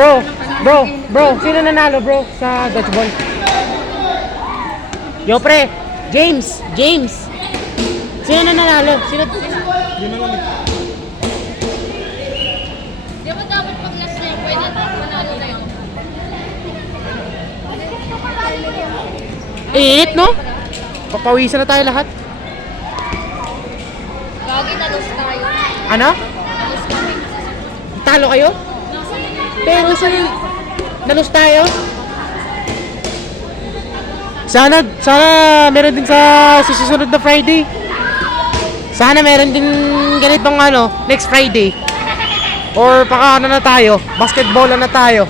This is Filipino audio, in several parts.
Bro, sino nanalo bro sa dodgeball? Yo pre, James. Sino nanalo? Sino? Di ba dapat pag last na yung pwede manalo na yun? Init no? Papawisan na tayo lahat. Gagi, talos tayo. Ano? Talos kami. Talo kayo? Pero sa nalos tayo. Sana meron din sa susunod na Friday. Sana meron din ganitong next Friday. Or baka na tayo, basketball na tayo.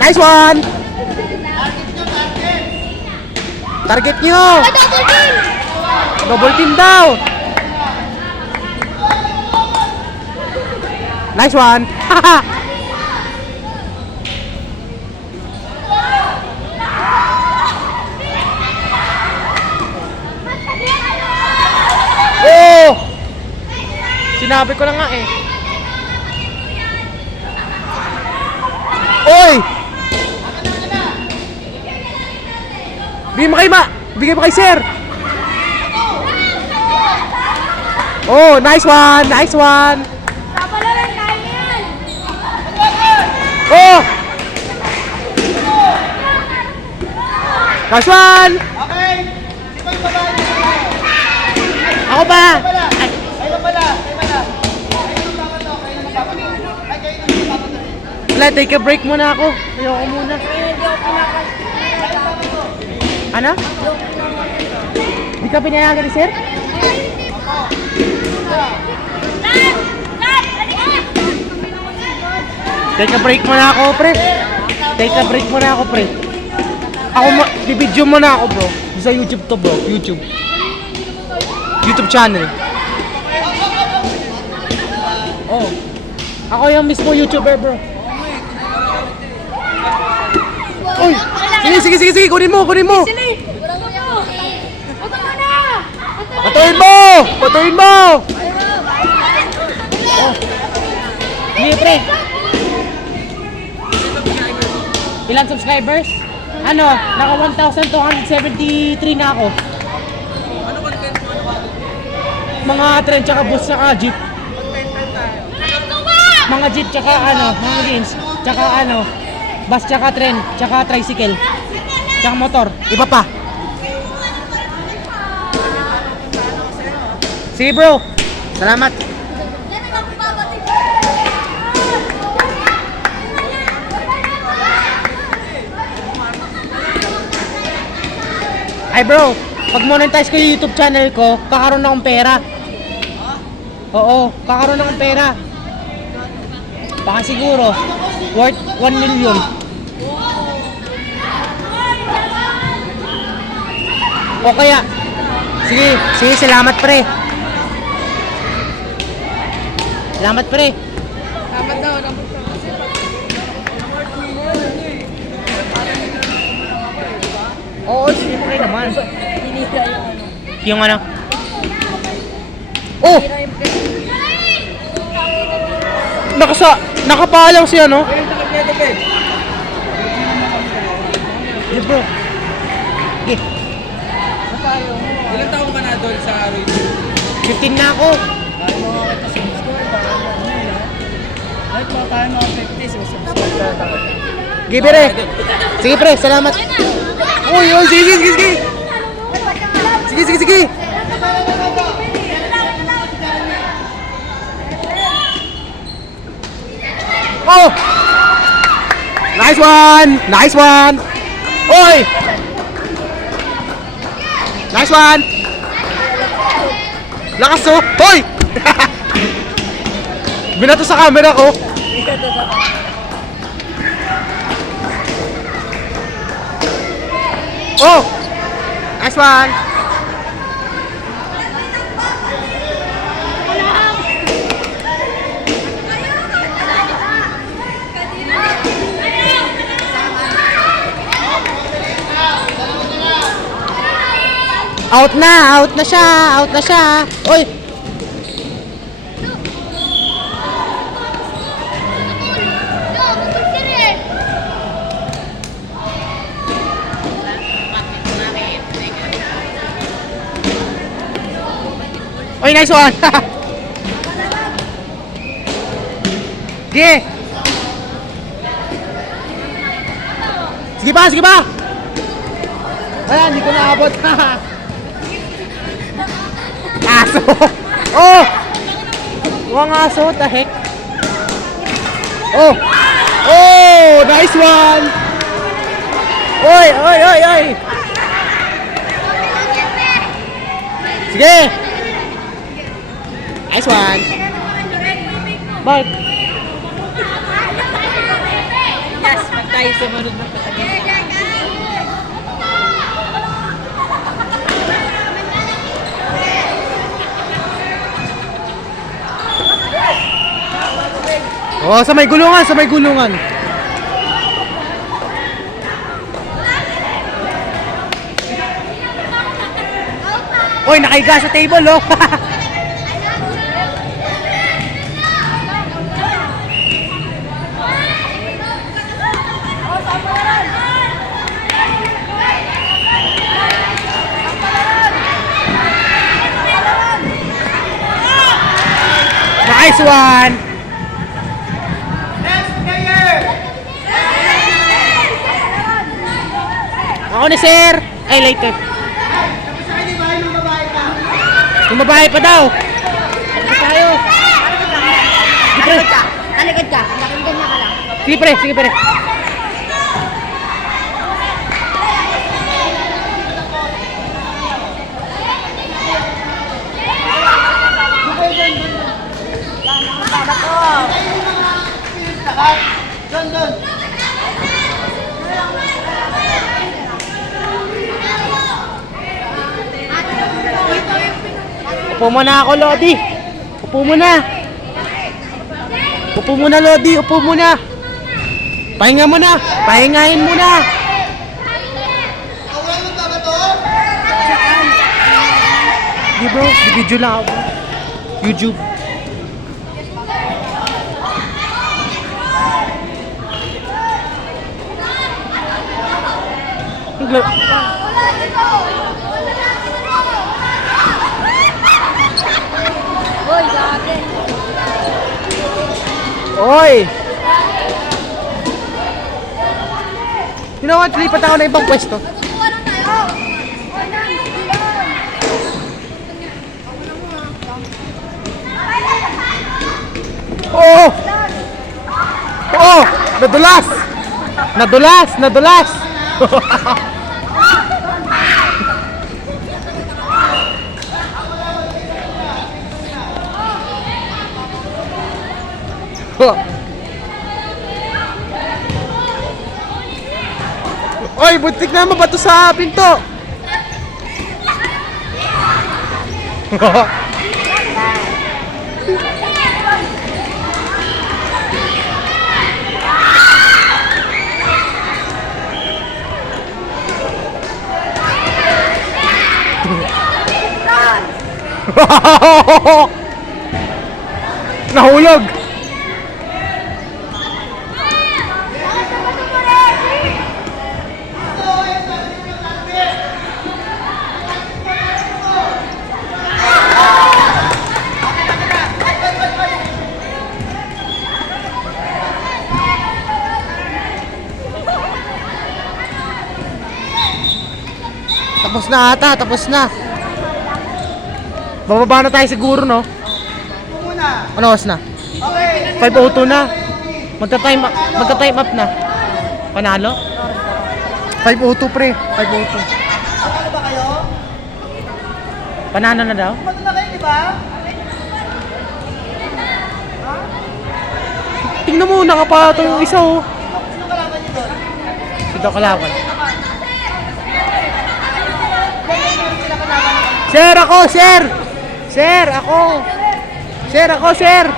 Nice one! Target nyo! Double team daw! Nice one! Oh! Sinabi ko na nga eh. Oy! Bigay mo kay sir! Oh, nice one! Oh! Nice one! Okay! Di ba yung babae? Ako pa! Kayo pala! Wala, take a break muna ako. Ayoko muna. Ano? Di ka pinayagan ni sir? Take a break muna ako, pre. Bibidyo muna ako, bro. Sa YouTube to, bro. YouTube channel. Oh. Ako yung mismo YouTuber, bro. Uy! Sige, kunin mo! Patuin mo! Oh. Sige, pre. Ilan subscribers? Naka 1,273 na ako. Ano content mo? Mga trend tsaka bus tsaka jeep. Mga jeep tsaka mga games. Tsaka bus tsaka trend tsaka tricycle. Tsaka motor. Iba pa. Sige bro. Salamat. Ay bro, pag monetize ko yung YouTube channel ko, kakaroon na akong pera. Oo, kakaroon na akong pera. Baka siguro, worth 1 million. O kaya, sige, salamat pre. Salamat pre. Dapat daw. Oo, siyempre naman. Yung ano? Oh! Nakapalang siya, no? Hey bro. Okay. Ilang taon ka na doon sa radio? 15 na ako. Kaya mo nga kita subscribe. Kahit mga kaya mga 50, subscribe ka. Sige pre. Sige pre, salamat. Uy, sige. Sige. Oh! Nice one! Oy! Nice one! Lakas oh! Hoy! Binato sa camera ko. Oh! Nice one! Out na siya, out na siya. Oy, oy, nice one. Sige. Sige pa, sige pa. Ayan, hindi ko naabot. Aso. Oh! Mukhang aso, what the heck? Oh! Oh! Nice one! Oy, oy, oy, oy! Sige! Nice one! Bye! Yes, pag tayo sumunod na patagin. Oh, sa may gulungan, sa may gulungan. Oy, nakahiga sa table, oh. Nice one. Ako na, sir. Ay, later. Yung babae pa daw. Ano tayo? Sige, pre. Talikod ka. Nakinggan na ka lang. Sige, pre. Sige, pre. Upo muna ako, Lodi. Upo muna. Upo muna, Lodi. Upo muna. Pahinga muna. Pahingahin muna. Di bro, video lang ako. YouTube. Hoy, grabe. Oy! You know what? Lipat ako na ibang pwesto. Matutuwa lang tayo. Oh! Oh! Nadulas! Nadulas! Nadulas! Oy, butik na mabato sa pinto. Nahulog. Tapos na ata, tapos na. Bababa na tayo siguro, no? Ano oras na? 5:02 na. Magta-time up na. Panalo? 5:02 pre, 5:02. Ano ba kayo? Panalo na daw? Ano na kayo, di ba? Tingnan mo, nakapatong yung isa, oh. Sino kalaban niyo doon? Ito kalaban. Sila kalaban. Sir, ako, sir! Sir, ako! Sir, ako, sir!